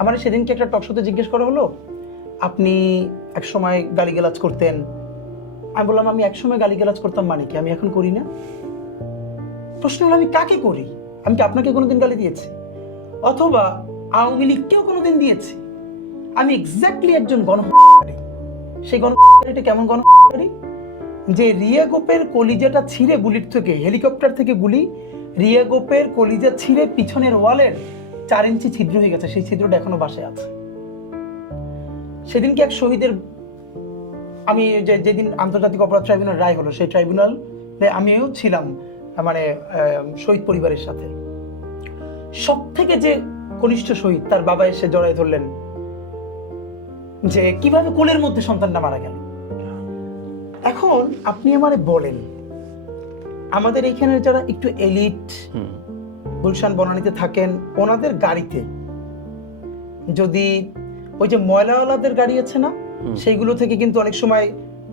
আমার সেদিনকে একটা টক শোতে জিজ্ঞেস করা হলো, আপনি এক সময় গালিগালাজ করতেন। আমি বললাম, আমি এক সময় গালিগালাজ করতাম মানে কি, আমি এখন করি না। প্রশ্ন হলো, আমি কাকে করি? আমি কি আপনাকে কোনোদিন গালি দিয়েছি? অথবা আওয়ামী লীগকেও কোনোদিন দিয়েছি? আমি এক্স্যাক্টলি একজন গণহত্যাকারী। সেই গণহত্যাকারীটা কেমন গণহত্যাকারী? যে রিয়া গোপের কলিজাটা ছিঁড়ে, বুলেট থেকে, হেলিকপ্টার থেকে গুলি, রিয়া গোপের কলিজা ছিঁড়ে পিছনের ওয়ালের 4 ইঞ্চি ছিদ্র হয়ে গেছে, সেই ছিদ্রটা এখনো বাসায় আছে। সেদিনকে এক শহীদের, আমি যেদিন আন্তর্জাতিক অপরাধ ট্রাইব্যুনাল রায় হলো, সেই ট্রাইব্যুনালে আমিও ছিলাম, মানে শহীদ পরিবারের সাথে। সব থেকে যে কনিষ্ঠ শহীদ, তার বাবা এসে জড়াই ধরলেন যে কিভাবে কোলের মধ্যে সন্তানটা মারা গেল। এখন আপনি আমারে বলেন, আমাদের এখানে যারা একটু এলিট, গুলশান বনানীতে থাকেন, ওনাদের গাড়িতে যদি ওই যে ময়লাওয়ালাদের গাড়ি আছে না, সেইগুলো থেকে কিন্তু অনেক সময়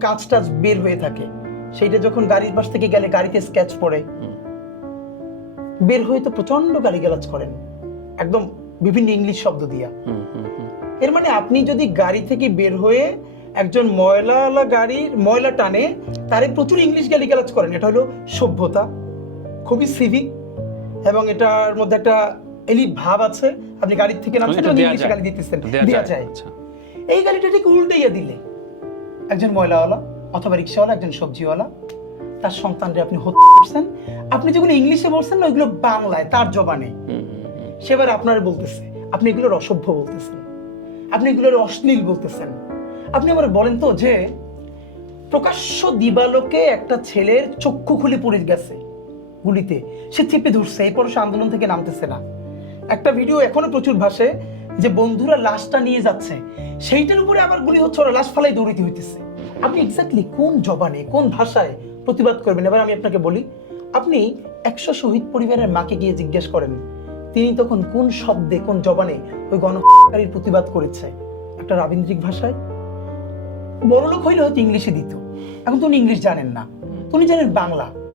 কাঁচ টাচ বের হয়ে থাকে, সেইটা যখন গাড়ির পাশ থেকে গেলে গাড়িতে স্ক্র্যাচ পড়ে, বের হয়ে তো প্রচন্ড গালিগালাজ করেন, একদম বিভিন্ন ইংলিশ শব্দ দিয়া। এর মানে আপনি যদি গাড়ি থেকে বের হয়ে একজন ময়লাওয়ালা গাড়ির ময়লা টানে, তারে প্রচুর ইংলিশ গালিগালাজ করেন, এটা হলো সভ্যতা, খুবই সিভিক, এবং এটার মধ্যে একটা এলিট ভাব আছে। আপনি গাড়ির থেকে নামছেন, ইংলিশে গালি দিতেছেন, দেয়া যায়। এই গাড়িটা ঠিক উল্টাইয়া দিলে একজন ময়লাওয়ালা অথবা রিক্সাওয়ালা, একজন সবজিওয়ালা, তার সন্তানরে আপনি হত্যা করছেন। আপনি যেগুলো ইংলিশে বলছেন না, ওইগুলো বাংলায় তার জবানে সেবার আপনার বলতেছে, আপনি এগুলোর অসভ্য বলতেছেন, আপনি এগুলোর অশ্লীল বলতেছেন। আপনি আমার বলেন তো, যে প্রকাশ্য দিবালোকে একটা ছেলের চক্ষু খুলে পড়ে গেছে গুলিতে, সে চেপে ধরছে, এরপর সে আন্দোলন থেকে নামতেছে না। একটা ভিডিও এখনো প্রচুর ভাসে যে বন্ধুরা লাশটা নিয়ে যাচ্ছে, সেইটার উপরে আবার গুলি হচ্ছে, ওরা লাশ ফালাই দৌড়িতে হইতেছে। আপনি এক্স্যাক্টলি কোন জবানে, কোন ভাষায় প্রতিবাদ করবেন? এবার আমি আপনাকে বলি, আপনি 100 শহীদ পরিবারের মাকে গিয়ে জিজ্ঞেস করেন, তিনি তখন কোন শব্দে, কোন জবানে ওই গণহত্যাকারীর প্রতিবাদ করেছে? একটা রাবীন্দ্রিক ভাষায়। বড়লোক হইলে হয়তো ইংলিশে দিত, এখন তো উনি ইংলিশ জানেন না, উনি জানেন বাংলা।